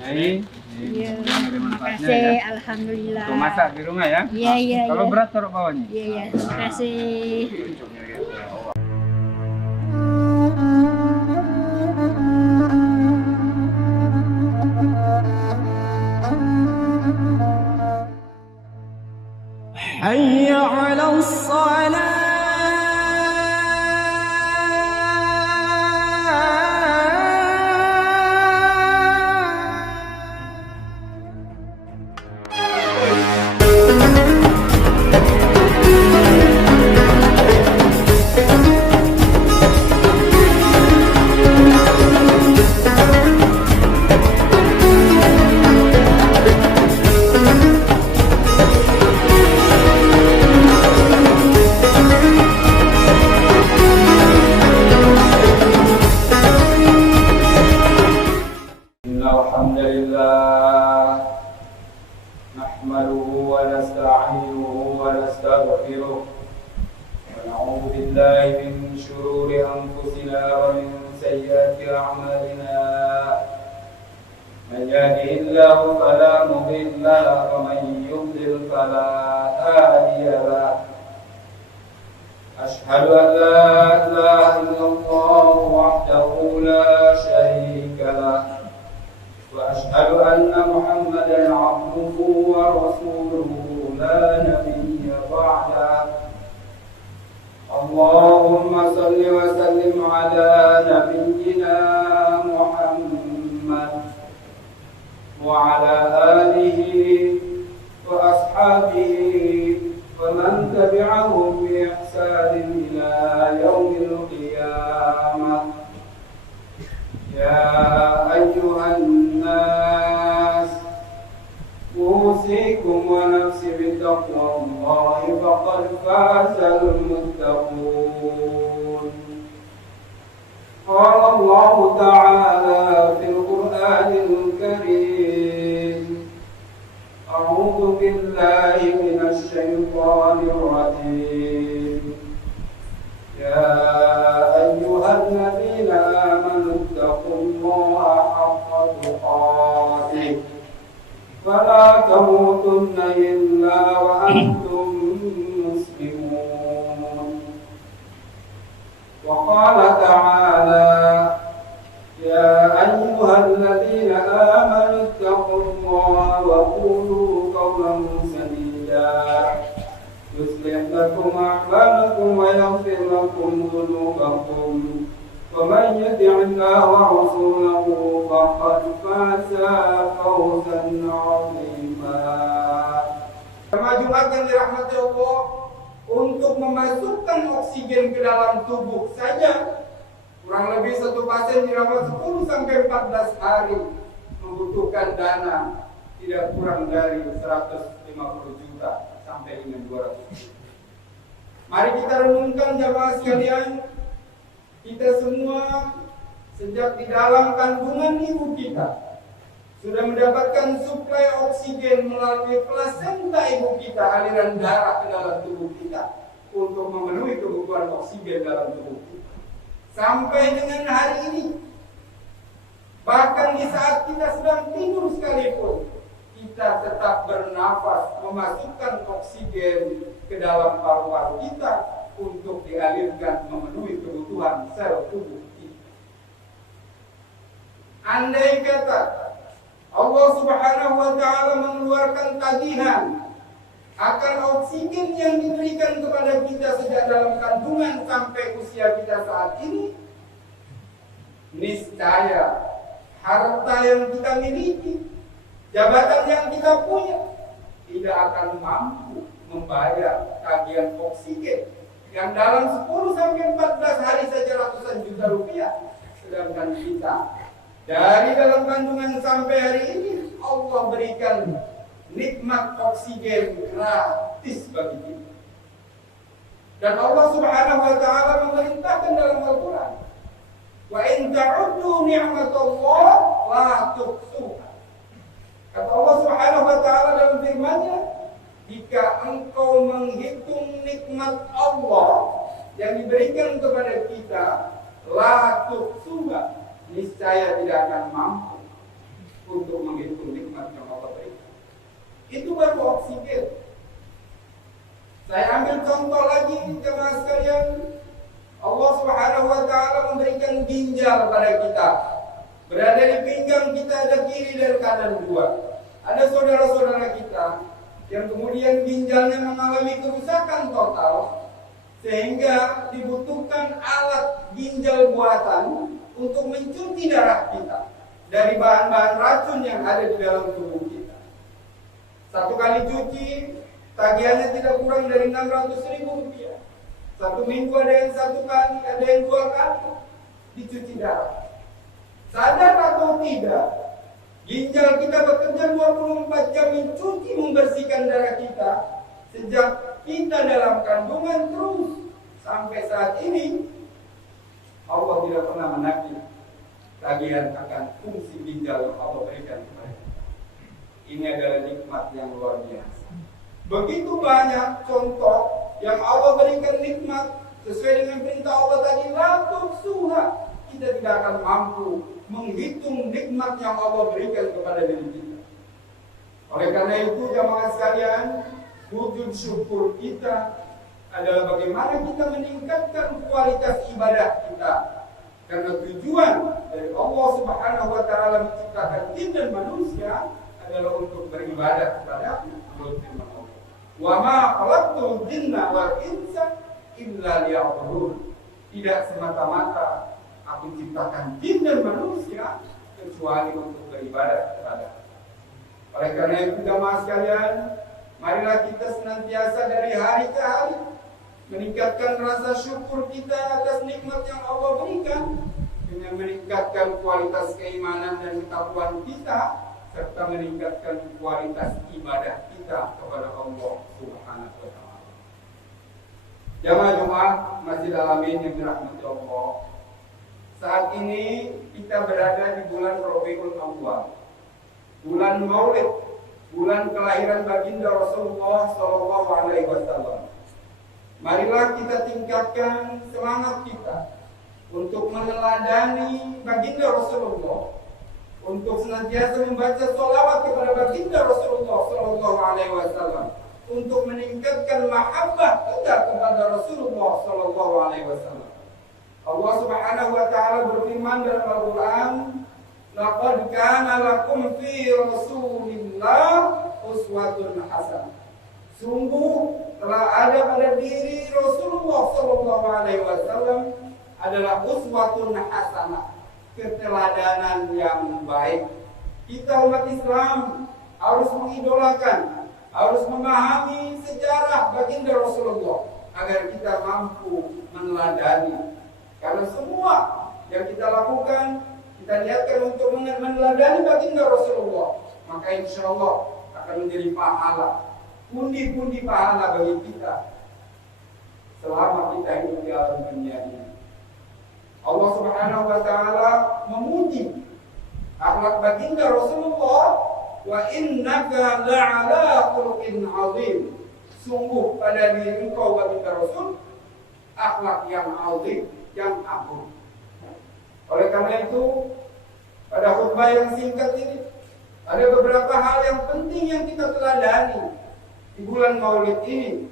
Iya. Terima Makasih, ya. alhamdulillah. Untuk masak di rumah ya. Iya, iya. Kalau Iya. berat taruh bawahnya. Iya, iya. Terima kasih. حي على الحمد لله نحمده ونستعينه ونستغفره ونعوذ بالله من شرور أنفسنا ومن سيئات أعمالنا من يهده الله فلا مضل له ومن يضلل فلا هادي له أشهد أن لا إله إلا الله وحده لا شريك له وأشهد أن محمدا عبده ورسوله لا نبي بعده اللهم صل وسلم على نبينا محمد وعلى آله وأصحابه ومن تبعهم بإحسان إلى يوم القيامة يا أيها الناس أوصيكم ونفسي بتقوى الله فقد فاز المتقون قال الله تعالى في القرآن الكريم أعوذ بالله من الشيطان الرجيم يا أيها الذين آمنوا اتقوا الله حق تقاته فلا تموتن إلا وأنتم مسلمون وقال تعالى يا أيها الذين آمنوا اتقوا الله وقولوا قولا سديدا يصلح لكم أعمالكم ويغفر لكم ذنوبكم ومن يطع الله ورسوله فقد فاز فوزا عظيما. Kemajuan dirahmati Allah untuk memasukkan oksigen ke dalam tubuh saja kurang lebih satu pasien dirawat 10 sampai 14 hari membutuhkan dana tidak kurang dari 150 juta sampai dengan 200 juta. Mari kita renungkan jamaah sekalian, kita semua sejak di dalam kandungan ibu kita sudah mendapatkan suplai oksigen melalui plasenta ibu kita, aliran darah ke dalam tubuh kita untuk memenuhi kebutuhan oksigen dalam tubuh kita. Sampai dengan hari ini, bahkan di saat kita sedang tidur sekalipun, kita tetap bernafas, memasukkan oksigen ke dalam paru-paru kita untuk dialirkan memenuhi kebutuhan sel tubuh kita. Andai kata Allah Subhanahu wa Ta'ala mengeluarkan tagihan akan oksigen yang diberikan kepada kita sejak dalam kandungan sampai usia kita saat ini, niscaya harta yang kita miliki, jabatan yang kita punya tidak akan mampu membayar tagihan oksigen yang dalam 10 sampai 14 hari saja ratusan juta rupiah. Sedangkan kita dari dalam kandungan sampai hari ini Allah berikan nikmat oksigen gratis bagi kita. Dan Allah Subhanahu wa Ta'ala memerintahkan dalam Al-Quran, wa in ta'uddu ni'matallah la tuhsuha. Kata Allah Subhanahu wa Ta'ala dalam firman-Nya, jika engkau menghitung nikmat Allah yang diberikan kepada kita, la tuhsuha, niscaya tidak akan mampu untuk menghitung dan dua. Ada saudara-saudara kita yang kemudian ginjalnya mengalami kerusakan total, sehingga dibutuhkan alat ginjal buatan untuk mencuci darah kita dari bahan-bahan racun yang ada di dalam tubuh kita. Satu kali cuci, tagihannya tidak kurang dari 600.000 rupiah. Satu minggu ada yang satu kali, ada yang dua kali dicuci darah. Sadar atau tidak, ginjal kita bekerja 24 jam mencuci, membersihkan darah kita. Sejak kita dalam kandungan terus sampai saat ini, Allah tidak pernah menagih tagihan akan fungsi ginjal yang Allah berikan kepada kita. Ini adalah nikmat yang luar biasa. Begitu banyak contoh yang Allah berikan nikmat sesuai dengan perintah Allah tadi, la tuhsuha. Kita tidak akan mampu menghitung nikmat yang Allah berikan kepada diri kita. Oleh karena itu, jamaah sekalian, wujud syukur kita adalah bagaimana kita meningkatkan kualitas ibadah kita. Karena tujuan dari Allah Subhanahu wa taala menciptakan jin dan manusia adalah untuk beribadah kepada Allah. Wa ma khalaqtul jinna wal insa illa liya'budun. Tidak semata-mata aku ciptakan jin dan manusia kecuali untuk beribadah kepada Allah. Oleh karena itu, jamaah sekalian, marilah kita senantiasa dari hari ke hari meningkatkan rasa syukur kita atas nikmat yang Allah berikan dengan meningkatkan kualitas keimanan dan ketakwaan kita, serta meningkatkan kualitas ibadah kita kepada Allah Subhanahu wa taala. Jamaah Masjid Al-Amin yang dirahmati Allah, saat ini kita berada di bulan Rabiul Awwal, bulan Maulid, bulan kelahiran baginda Rasulullah sallallahu alaihi wasallam. Marilah kita tingkatkan semangat kita untuk meneladani baginda Rasulullah, untuk senantiasa membaca sholawat kepada baginda Rasulullah sallallahu alaihi wasallam, untuk meningkatkan mahabbah kita kepada Rasulullah sallallahu alaihi wasallam. Allah Subhanahu wa taala berfirman dalam Al-Qur'an, "Laqad kana lakum fi Rasulillah uswatun hasanah." Sungguh telah ada pada diri Rasulullah sallallahu alaihi wasallam adalah uswatun hasanah, keteladanan yang baik. Kita umat Islam harus mengidolakan, harus memahami sejarah baginda Rasulullah agar kita mampu meneladani. Karena semua yang kita lakukan, kita niatkan untuk meneladani baginda Rasulullah, maka insya Allah akan menjadi pahala, pundi-pundi pahala bagi kita selama kita hidup di alam dunia ini. Allah Subhanahu wa taala memuji akhlak baginda Rasulullah, wa innaka la'ala khuluqin 'azim. Sungguh pada diri engkau baginda Rasul akhlak yang azim, yang agung. Oleh karena itu, pada khutbah yang singkat ini ada beberapa hal yang penting yang kita teladani di bulan Maulid ini,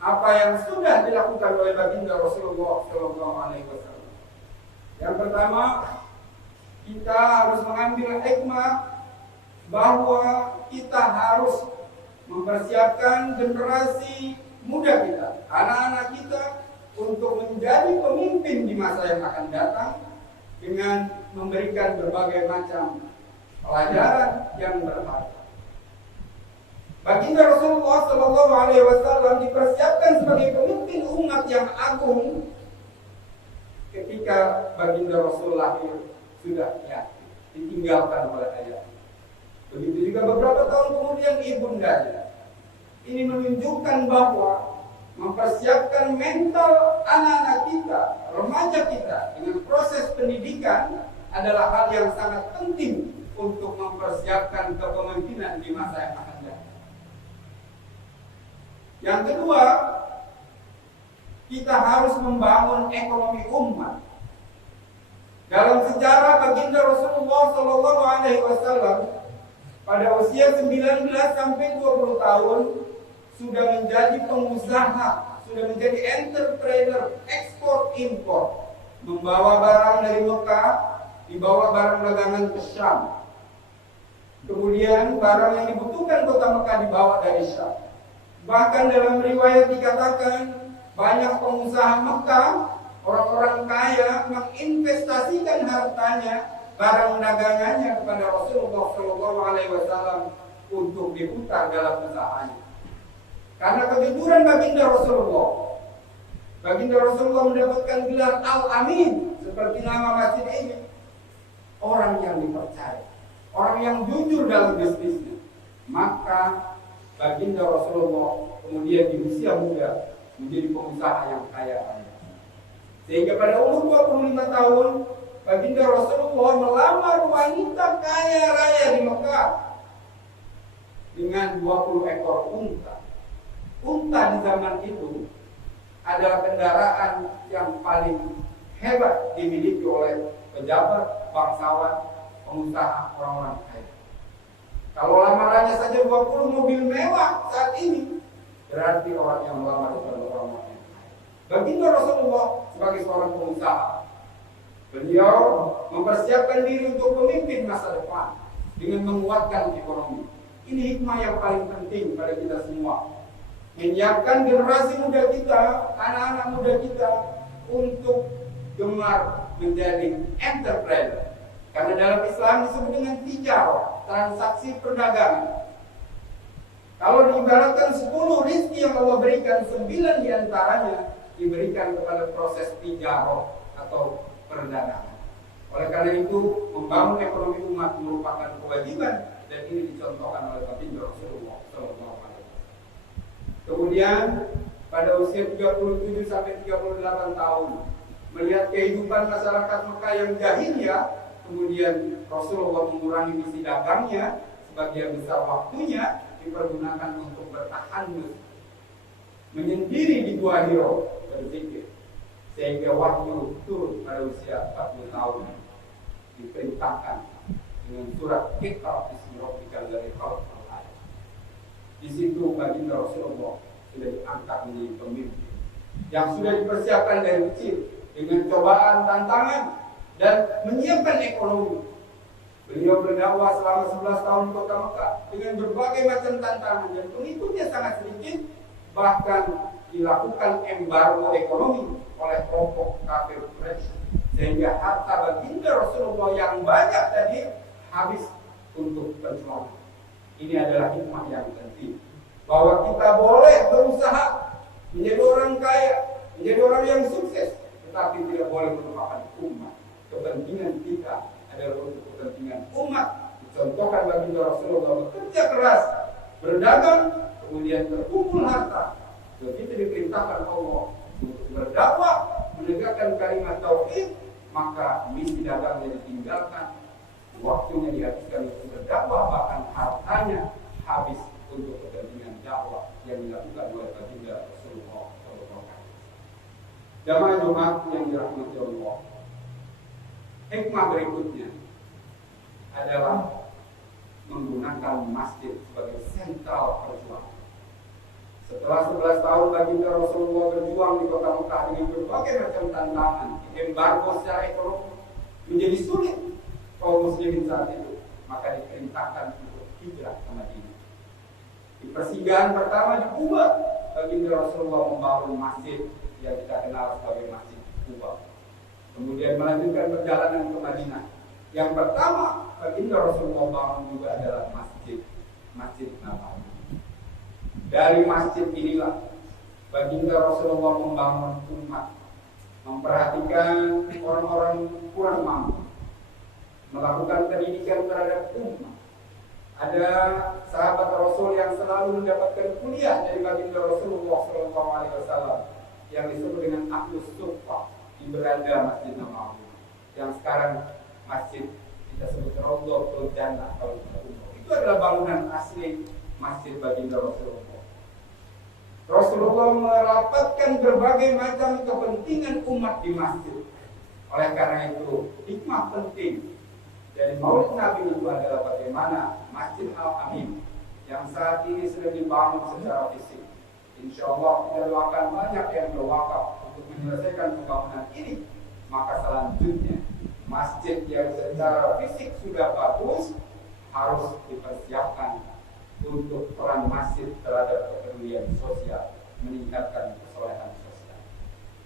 apa yang sudah dilakukan oleh baginda Rasulullah sallallahu alaihi wasallam. Yang pertama, kita harus mengambil hikmah bahwa kita harus mempersiapkan generasi muda kita, anak-anak kita, untuk menjadi pemimpin di masa yang akan datang dengan memberikan berbagai macam pelajaran yang berharga. Baginda Rasulullah sallallahu alaihi wasallam dipersiapkan sebagai pemimpin umat yang agung ketika baginda Rasul lahir sudah ditinggalkan oleh ayah. Begitu juga beberapa tahun kemudian ibundanya. Ini menunjukkan bahwa mempersiapkan mental anak-anak kita, remaja kita dengan proses pendidikan adalah hal yang sangat penting untuk mempersiapkan kepemimpinan di masa yang akan datang. Yang kedua, kita harus membangun ekonomi umat. Dalam sejarah baginda Rasulullah sallallahu alaihi wasallam pada usia 19 sampai 20 tahun sudah menjadi pengusaha, sudah menjadi entrepreneur ekspor impor, membawa barang dari Mekah, dibawa barang dagangan ke Syam. Kemudian barang yang dibutuhkan kota Mekah dibawa dari Syam. Bahkan dalam riwayat dikatakan banyak pengusaha Mekah, orang-orang kaya menginvestasikan hartanya, barang dagangannya kepada Rasulullah SAW untuk diputar dalam usahanya. Karena kejujuran baginda Rasulullah, baginda Rasulullah mendapatkan gelar Al-Amin seperti nama masjid ini. Orang yang dipercaya, orang yang jujur dalam bisnisnya. Maka baginda Rasulullah kemudian di usia muda menjadi pengusaha yang kaya raya. Sehingga pada umur 25 tahun baginda Rasulullah melamar wanita kaya raya di Mekah dengan 20 ekor unta. Unta di zaman itu adalah kendaraan yang paling hebat dimiliki oleh pejabat, bangsawan, pengusaha, orang-orang kaya. Kalau lamarannya saja 20 mobil mewah saat ini, berarti orang yang melamar itu adalah orang-orang yang kaya. Baginda Rasulullah sebagai seorang pengusaha, beliau mempersiapkan diri untuk memimpin masa depan dengan menguatkan ekonomi. Ini hikmah yang paling penting pada kita semua. Menyiapkan generasi muda kita, anak-anak muda kita untuk gemar menjadi entrepreneur. Karena dalam Islam disebut dengan tijarah, transaksi perdagangan. Kalau diibaratkan 10 rizki yang Allah berikan, 9 diantaranya diberikan kepada proses tijarah atau perdagangan. Oleh karena itu, membangun ekonomi umat merupakan kewajiban dan ini dicontohkan oleh baginda Rasulullah SAW. Kemudian pada usia 37 sampai 38 tahun, melihat kehidupan masyarakat Mekah yang jahiliyah, kemudian Rasulullah mengurangi misi dagangnya, sebagian besar waktunya dipergunakan untuk bertahan, menyendiri di Gua Hiro, berzikir. Sehingga wahyu turun pada usia 40 tahun, diperintahkan dengan surat Iqra bismi rabbikal ladzi khalaq. Di situ baginda Rasulullah sudah diangkat menjadi pemimpin yang sudah dipersiapkan dari kecil dengan cobaan, tantangan, dan menyiapkan ekonomi. Beliau berdakwah selama 11 tahun di kota Mekah dengan berbagai macam tantangan dan pengikutnya sangat sedikit, bahkan dilakukan embargo ekonomi oleh kelompok kafir Quraisy sehingga harta baginda Rasulullah yang banyak tadi habis untuk perjuangan. Ini adalah hikmah yang penting, bahwa kita boleh berusaha menjadi orang kaya, menjadi orang yang sukses, tetapi tidak boleh melupakan umat. Kepentingan kita adalah untuk kepentingan umat. Dicontohkan baginda Rasulullah bekerja keras, berdagang, kemudian terkumpul harta. Begitu diperintahkan Allah untuk berdakwah, menegakkan kalimat tauhid, maka misi dagangnya ditinggalkan, waktunya dihabiskan untuk berdakwah, bahkan hartanya habis untuk kepentingan dakwah yang dilakukan oleh baginda Rasulullah SAW. Jamaah Jumat yang dirahmati Allah, hikmah berikutnya adalah menggunakan masjid sebagai sentral perjuangan. Setelah 11 tahun baginda Rasulullah berjuang di kota Mekah dengan berbagai macam tantangan, embargo secara ekonomi menjadi sulit kaum muslimin saat itu, maka diperintahkan untuk hijrah ke Madinah. Di persinggahan pertama di Kuba, baginda Rasulullah membangun masjid yang kita kenal sebagai Masjid Kuba. Kemudian melanjutkan perjalanan ke Madinah. Yang pertama baginda Rasulullah bangun juga adalah Masjid Nabawi. Dari masjid inilah baginda Rasulullah membangun umat, memperhatikan orang-orang kurang mampu, melakukan pendidikan terhadap umat. Ada sahabat Rasul yang selalu mendapatkan kuliah dari baginda Rasulullah SAW yang disebut dengan Ahlus Suffah di beranda Masjid Nabawi, yang sekarang masjid kita sebut Raudhatul Jannah kalau kita umum. Itu adalah bangunan asli masjid baginda Rasulullah. Rasulullah merapatkan berbagai macam kepentingan umat di masjid. Oleh karena itu, hikmah penting dari Maulid Nabi itu adalah bagaimana Masjid Al-Amin yang saat ini sedang dibangun secara fisik. Insya Allah kita doakan banyak yang berwakaf untuk menyelesaikan pembangunan ini. Maka selanjutnya masjid yang secara fisik sudah bagus harus dipersiapkan untuk peran masif terhadap kepedulian sosial, meningkatkan kesolehan sosial.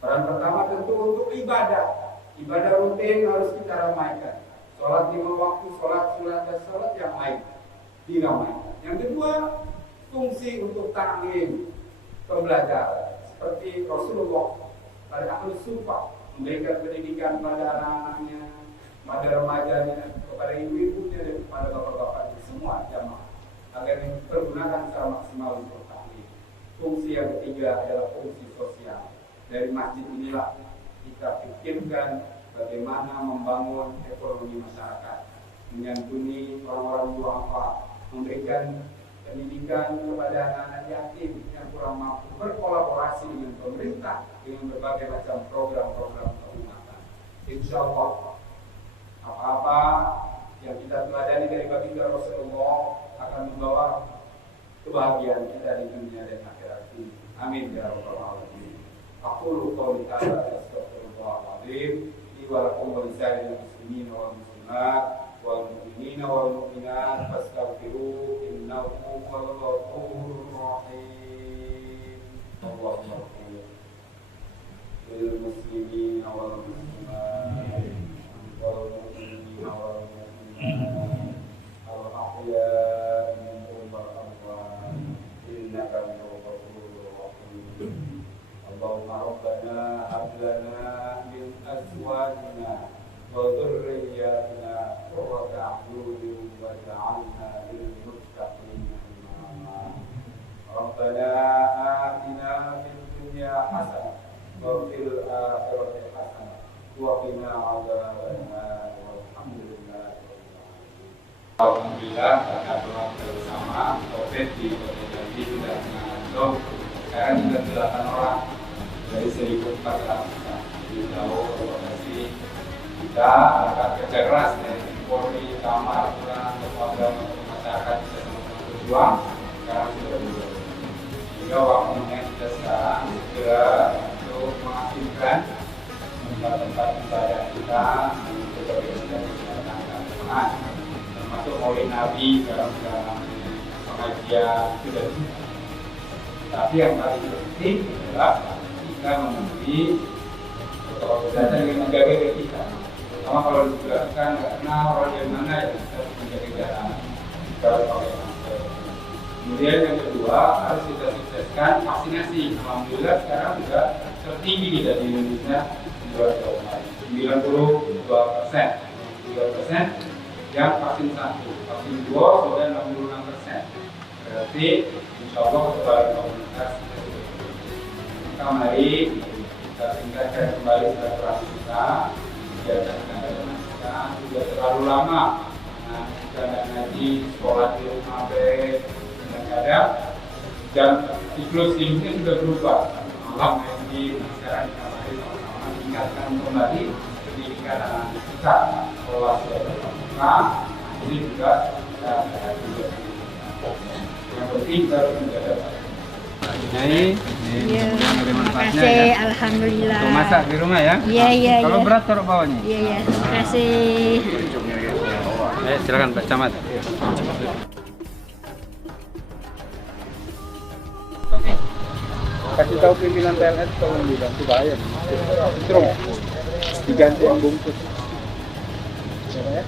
Peran pertama tentu untuk ibadah. Ibadah rutin harus kita ramaikan. Sholat 5 waktu, sholat sunat dan sholat yang lain diramaikan. Yang kedua, fungsi untuk taklim, pembelajaran. Seperti Rasulullah pada Ahlus Sufah memberikan pendidikan pada anak-anaknya, pada remajanya, kepada ibu-ibunya dan kepada bapak-bapaknya, semua jamaah agar dipergunakan secara maksimal untuk taklim. Fungsi yang ketiga adalah fungsi sosial. Dari masjid inilah kita pikirkan bagaimana membangun ekonomi masyarakat, menyantuni orang-orang duafa, memberikan pendidikan kepada anak-anak yatim yang kurang mampu, berkolaborasi dengan pemerintah dengan berbagai macam program-program keumatan. Insya Allah apa-apa yang kita teladani dari baginda Rasulullah akan membawa kebahagiaan kita di dunia dan akhirat ini. Amin ya rabbal alamin. Aqulu qouli hadza astaghfirullah al-azim li wa lakum wa lisa'iril muslimin wal muslimat wal mu'minina wal mu'minat fastaghfiruhu innahu huwal ghafurur rahim. Allahumma ighfir lil muslimina wal muslimat wal mu'minina wal mu'minat al ahya'i minhum wal amwat innaka antal ghafurur rahim. Allahumma rabbana hab lana min azwajina wa dhurriyyatina qurrata a'yunin waj'alna lil muttaqina imama. Rabbana atina fid dunya hasanah wa fil akhirati hasanah wa qina adzabannar. Walhamdulillahi rabbil alamin. Alhamdulillah karena telah bersama COVID di Kota Jambi sudah mengandung sekarang sudah 8 orang dari 1.400. Jadi tahu organisasi kita akan kerja keras dari Polri, Kamar, lembaga masyarakat bisa sama-sama berjuang. Sekarang sudah berjuang. Sehingga waktunya kita sekarang segera untuk mengaktifkan tempat-tempat ibadah kita untuk berkegiatan, termasuk Maulid Nabi dalam pengajian sudah. Tapi yang paling penting adalah kita memenuhi protokol kesehatan dengan menjaga diri kita. Pertama kalau dijelaskan karena orang yang mana yang bisa menjaga jarak, kita harus pakai masker. Kemudian yang kedua harus kita sukseskan vaksinasi. Alhamdulillah sekarang sudah tertinggi kita di Indonesia 92%. 3% yang vaksin 1, vaksin 2 sudah 66%. Berarti insya Allah kekebalan komunitas kita mari kita tingkatkan kembali silaturahmi kita, kegiatan kita sudah terlalu lama. Nah, kita nggak ngaji, sekolah di rumah kadang-kadang dan siklus hidupnya sudah berubah. Malam ngaji, sekarang kita mari sama-sama tingkatkan kembali pendidikan anak kita, sekolah sudah berbuka, ini juga kita yang penting kita harus menjaga. Ini terima kasih, ya. alhamdulillah. Untuk masak di rumah ya? Iya. Kalau berat taruh bawahnya. Iya, terima kasih. Silakan Pak Camat. Kasih tahu pimpinan PLN tolong dibantu bayar. Terus diganti yang bungkus. Ya, Pak, ya?